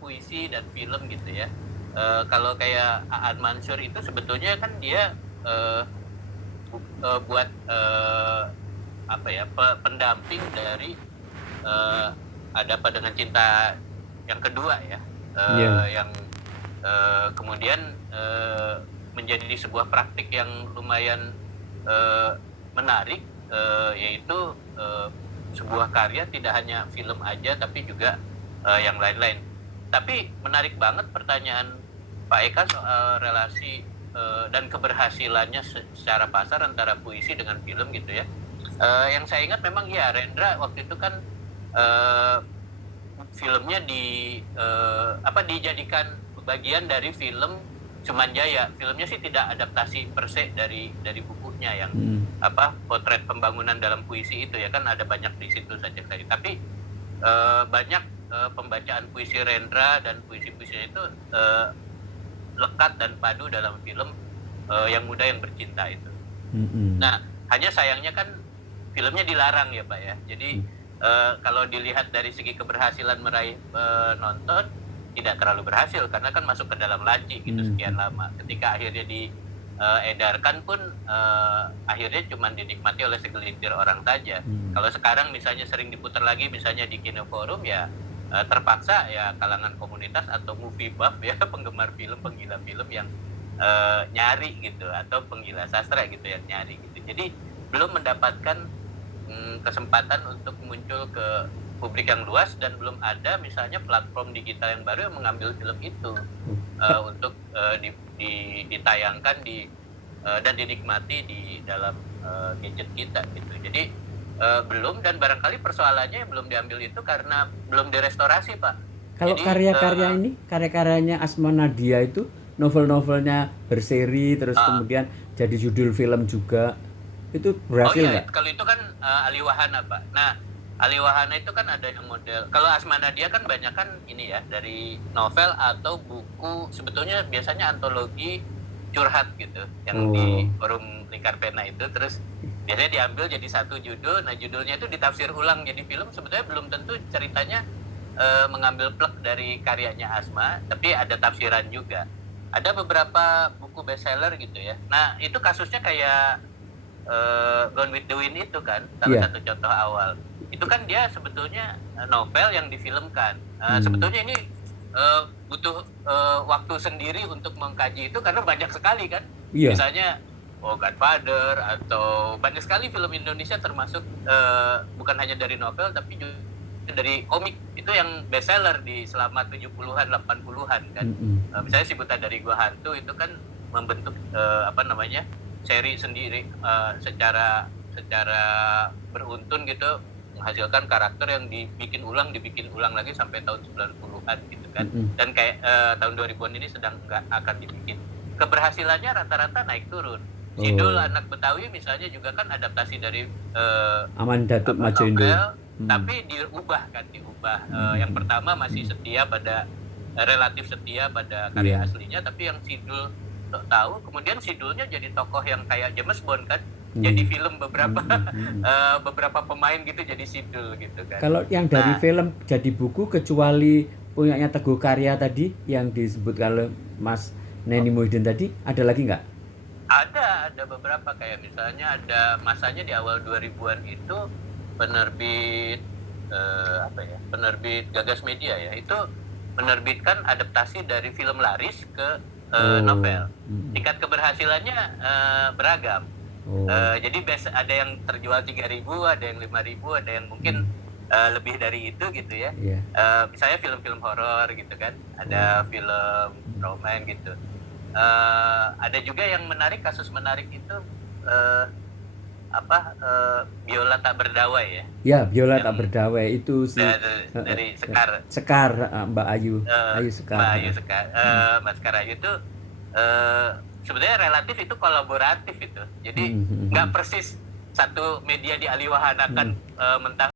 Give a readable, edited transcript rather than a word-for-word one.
puisi dan film gitu ya. Kalau kayak Aan Mansur itu sebetulnya kan dia buat apa ya, pendamping dari Ada Apa Dengan Cinta yang kedua ya, yang kemudian menjadi sebuah praktik yang lumayan menarik, yaitu sebuah karya tidak hanya film aja tapi juga yang lain-lain. Tapi menarik banget pertanyaan Pak Eka soal relasi dan keberhasilannya secara pasar antara puisi dengan film gitu ya. Yang saya ingat memang ya Rendra waktu itu kan filmnya dijadikan bagian dari film Sumanjaya. Filmnya sih tidak adaptasi per se dari bukunya yang potret pembangunan dalam puisi itu ya, kan ada banyak di situ saja tadi. Tapi banyak pembacaan puisi Rendra dan puisi-puisinya itu lekat dan padu dalam film Yang Muda Yang Bercinta itu. Nah, hanya sayangnya kan filmnya dilarang ya Pak ya. Jadi kalau dilihat dari segi keberhasilan meraih penonton, tidak terlalu berhasil karena kan masuk ke dalam laci gitu sekian lama. Ketika akhirnya diedarkan pun akhirnya cuma dinikmati oleh segelintir orang saja. Kalau sekarang misalnya sering diputar lagi misalnya di Kino Forum ya terpaksa ya kalangan komunitas atau movie buff ya, penggemar film, penggila film yang nyari gitu, atau penggila sastra gitu yang nyari gitu. Jadi belum mendapatkan kesempatan untuk muncul ke publik yang luas, dan belum ada misalnya platform digital yang baru yang mengambil film itu untuk ditayangkan dan dinikmati di dalam gadget kita gitu. Jadi belum, dan barangkali persoalannya yang belum diambil itu karena belum direstorasi Pak. Kalau karya-karyanya Asma Nadia itu novel-novelnya berseri terus kemudian jadi judul film juga, itu berhasil nggak? Kalau itu kan Ali Wahana Pak. Nah, Ali Wahana itu kan ada yang model. Kalau Asma Nadia kan banyak kan ini ya, dari novel atau buku, sebetulnya biasanya antologi curhat gitu, yang di forum Lingkar Pena itu, terus biasanya diambil jadi satu judul. Nah, judulnya itu ditafsir ulang jadi film. Sebetulnya belum tentu ceritanya mengambil plek dari karyanya Asma, tapi ada tafsiran juga. Ada beberapa buku bestseller gitu ya. Nah, itu kasusnya kayak Gone with the Wind itu kan, salah satu contoh awal. Itu kan dia sebetulnya novel yang difilmkan. Sebetulnya ini butuh waktu sendiri untuk mengkaji itu karena banyak sekali kan. Misalnya Godfather atau banyak sekali film Indonesia, termasuk bukan hanya dari novel tapi juga dari komik itu yang bestseller di selama 70-an 80-an kan. Misalnya Si Buta Dari Gua Hantu itu kan membentuk seri sendiri secara beruntun gitu, menghasilkan karakter yang dibikin ulang lagi sampai tahun 90-an gitu kan. Dan kayak tahun 2000-an ini sedang nggak akan dibikin. Keberhasilannya rata-rata naik turun. Sidul Anak Betawi misalnya juga kan adaptasi dari Aman Datuk novel, tapi diubah. Yang pertama masih relatif setia pada karya aslinya, tapi yang Sidul tahu, kemudian Sidulnya jadi tokoh yang kayak James Bond kan, jadi film beberapa pemain gitu jadi Sidul gitu kan. Kalau yang dari film jadi buku, kecuali punyanya Teguh Karya tadi yang disebut kalau Mas Neni Muhyiddin tadi, ada lagi nggak? Ada beberapa, kayak misalnya ada masanya di awal 2000-an itu penerbit penerbit Gagas Media ya, itu menerbitkan adaptasi dari film laris ke novel. Tingkat keberhasilannya beragam. Jadi ada yang terjual 3.000, ada yang 5.000, ada yang mungkin lebih dari itu gitu ya. Misalnya film-film horor gitu kan, ada film roman gitu. Ada juga yang menarik, kasus menarik itu Biola Tak Berdawai ya. Ya, Biola Tak Berdawai itu dari Sekar, Mbak Ayu Sekar. Mbak Ayu Sekar, Mas Sekar Ayu itu sebenarnya relatif itu kolaboratif itu. Jadi nggak persis satu media di Ali Wahana kan mentang